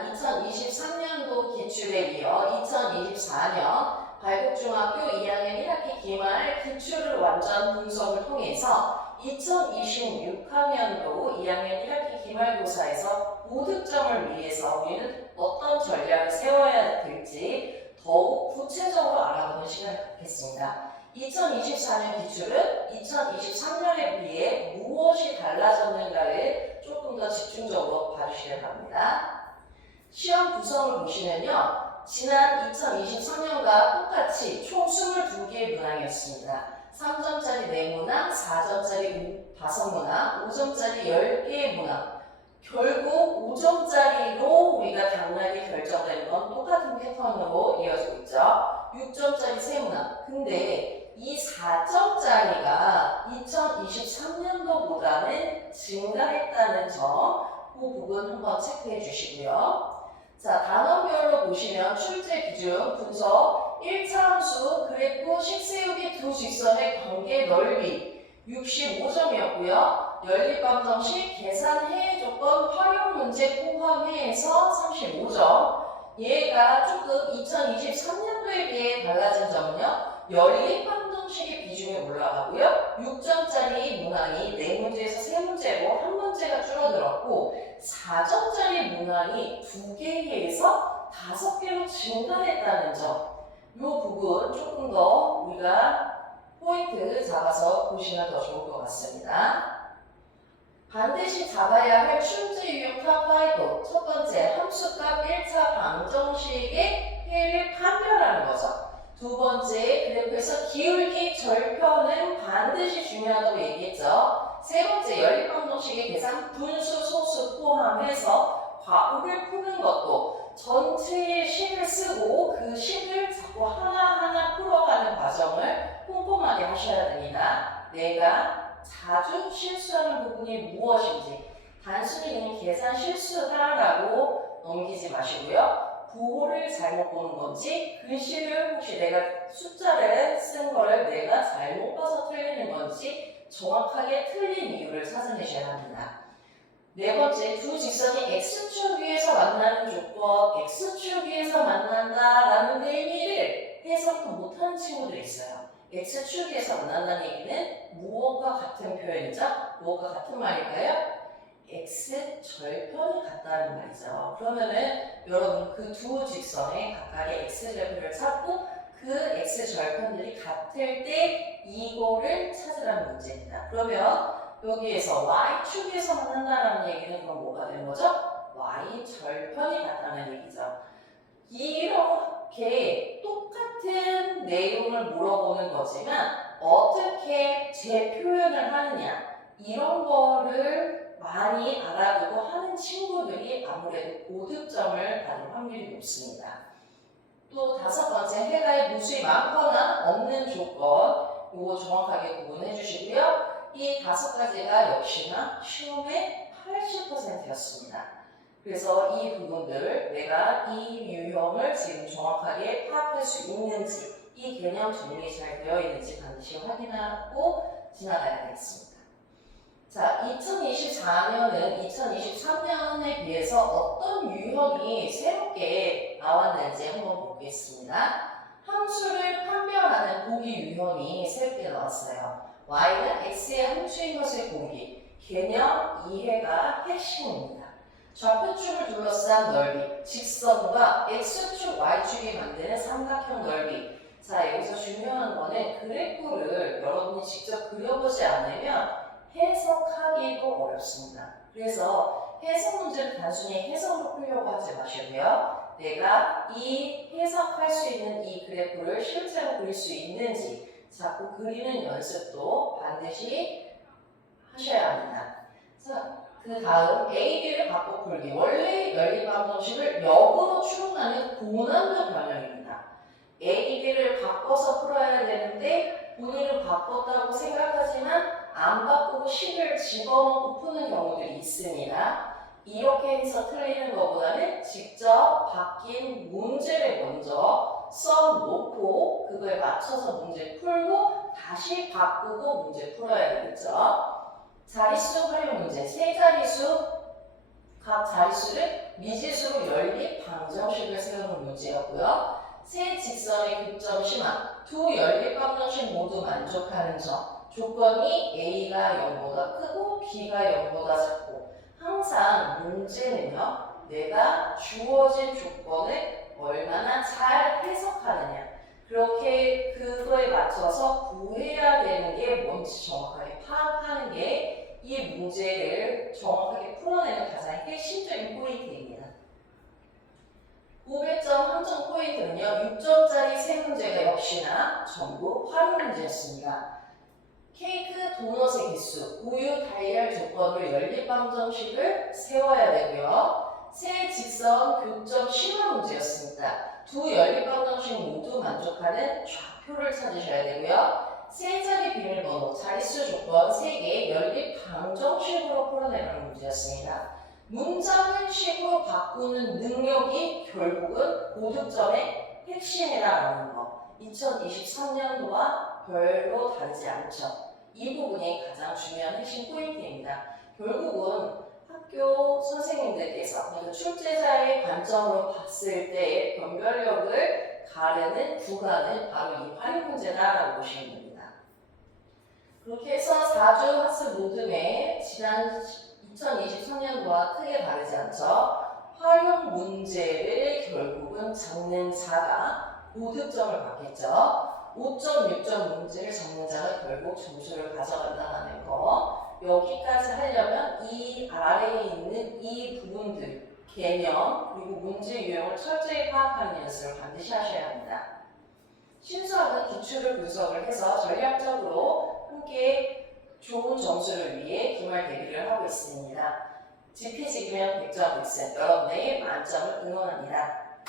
지난 2023년도 기출에 이어 2024년 발곡중학교 2학년 1학기 기말 기출을 완전 분석을 통해서 2026학년도 2학년 1학기 기말고사에서 고득점을 위해서 우리는 어떤 전략을 세워야 될지 더욱 구체적으로 알아보는 시간을 갖겠습니다. 2024년 기출은 2023년에 비해 무엇이 달라졌는가를 조금 더 집중적으로 봐주시기 바랍니다. 시험 구성을 보시면요. 지난 2023년과 똑같이 총 22개의 문항이었습니다. 3점짜리 4문항, 4점짜리 5문항, 5점짜리 10개의 문항. 결국 5점짜리로 우리가 당락이 결정되는 건 똑같은 패턴으로 이어지고 있죠. 6점짜리 3문항. 근데 이 4점짜리가 2023년도보다는 증가했다는 점, 그 부분 한번 체크해 주시고요. 자, 단원별로 보시면 출제 기준 분석 1차 함수 그래프 식세우기 두 직선의 관계 넓이 65점이었고요. 연립방정식 계산 해외 조건 활용 문제 포함해서 35점. 얘가 조금 2023년도에 비해 달라진 점은요. 연립방정식의 비중이 올라가고요. 6점짜리 문항이 4문제에서 3문제로 1문제가 줄어들었고 4점짜리 문항이 2개에서 5개로 증가했다는 점. 이 부분 조금 더 우리가 포인트 잡아서 보시면 더 좋을 것 같습니다. 반드시 잡아야 할 출제 유형 탑5. 첫 번째, 함수값 1차 방정식의 해를 판별하는 거죠. 두 번째, 그래프에서 기울기 절편은 반드시 중요하다고 얘기했죠. 세 번째, 연립방정식의 계산 분수, 소수 포함해서 괄호를 푸는 것도 전체의 식을 쓰고 그 식을 자꾸 하나하나 풀어가는 과정을 꼼꼼하게 하셔야 됩니다. 내가 자주 실수하는 부분이 무엇인지 단순히 그냥 계산 실수다라고 넘기지 마시고요. 부호를 잘못 보는 건지 글씨를 혹시 내가 숫자를 쓴 거를 내가 잘못 봐서 틀리는 건지 정확하게 틀린 이유를 찾아내셔야 합니다. 네 번째, 두 직선이 X축 위에서 만나는 조건, X축 위에서 만난다라는 의미를 해석도 못하는 친구들이 있어요. X축에서 만난다는 얘기는 무엇과 같은 표현이죠? 무엇과 같은 말일까요? X절편이 같다는 말이죠. 그러면은 여러분 그 두 직선의 각각의 X절편을 찾고 그 X절편들이 같을 때 이거를 찾으라는 문제입니다. 그러면 여기에서 Y축에서 만난다는 얘기는 그럼 뭐가 되는 거죠? Y절편이 같다는 얘기죠. 이렇게 똑같은 내용을 물어보는 거지만 어떻게 재표현을 하느냐 이런 거를 많이 알아두고 하는 친구들이 아무래도 고득점을 받을 확률이 높습니다. 또 다섯 번째, 해가의 무수히 많거나 없는 조건 이거 정확하게 구분해 주시고요. 이 다섯 가지가 역시나 시험의 80%였습니다. 그래서 이 부분들 내가 이 유형을 지금 정확하게 파악할 수 있는지 이 개념 정리 잘 되어 있는지 반드시 확인하고 지나가야 되겠습니다. 자, 2024년은 2023년에 비해서 어떤 유형이 새롭게 나왔는지 한번 보겠습니다. 함수를 판별하는 보기 유형이 새롭게 나왔어요. y는 x의 함수인 것을 보기. 개념 이해가 핵심입니다. 좌표축을 둘러싼 넓이, 직선과 x축, y축이 만드는 삼각형 넓이. 자, 여기서 중요한 거는 그래프를 여러분이 직접 그려보지 않으면 해석하기도 어렵습니다. 그래서 해석 문제를 단순히 해석으로 풀려고 하지 마시고요. 내가 이 해석할 수 있는 이 그래프를 실제로 그릴 수 있는지 자꾸 그리는 연습도 반드시 하셔야 합니다. 자, 그 다음 A, B를 바꿔 풀기. 원래 연립방정식을 역으로 추론하는 고난도 변형입니다. A, B를 바꿔서 풀어야 되는데 본인은 바꿨다고 생각하지만 안 바꾸고 식을 집어넣고 푸는 경우들이 있습니다. 이렇게 해서 틀리는 것보다는 직접 바뀐 문제를 먼저 써놓고 그거에 맞춰서 문제 풀고 다시 바꾸고 문제 풀어야 되겠죠. 자릿수 활용 문제, 세 자릿수 각 자릿수를 미지수로 연립 방정식을 세우는 문제였고요. 세 직선의 교점 심화, 두 연립 방정식 모두 만족하는 점. 조건이 A가 0보다 크고 B가 0보다 작고. 항상 문제는요, 내가 주어진 조건을 얼마나 잘 해석하느냐. 그렇게 그거에 맞춰서 구해야 되는 게 뭔지 정확하게 파악하는 게 이 문제를 정확하게 풀어내는 가장 핵심적인 포인트입니다. 고배점 함정 포인트는요, 6점짜리 세 문제가 역시나 전부 활용 문제였습니다. 케이크 도넛의 개수, 우유 달걀 조건으로 연립 방정식을 세워야 되고요. 세 직선 교점 심화 문제였습니다. 두 연립 방정식 모두 만족하는 좌표를 찾으셔야 되고요. 세 자리 비밀번호, 자릿수 조건 3개 연립 방정식으로 풀어내는 문제였습니다. 문장을 식으로 바꾸는 능력이 결국은 고득점의 핵심이라는 거. 2023년도와 별로 다르지 않죠. 이 부분이 가장 중요한 핵심 포인트입니다. 결국은 학교 선생님들께서 그러니까 출제자의 관점으로 봤을 때의 변별력을 가르는 구간은 바로 이 활용 문제다라고 보시면 됩니다. 그렇게 해서 4주 학습 로드맵 지난 2023년도와 크게 다르지 않죠. 활용 문제를 결국은 적는 자가 고득점을 받겠죠. 5.6점 문제를 적는 자가 결국 점수를 가져간다는 거. 여기까지 하려면 이 아래에 있는 이 부분들, 개념, 그리고 문제 유형을 철저히 파악하는 연습을 반드시 하셔야 합니다. 신수학은 기출을 분석을 해서 전략적으로 함께 좋은 점수를 위해 기말 대비를 하고 있습니다. 지피지기면 100점 백승, 여러분의 만점을 응원합니다.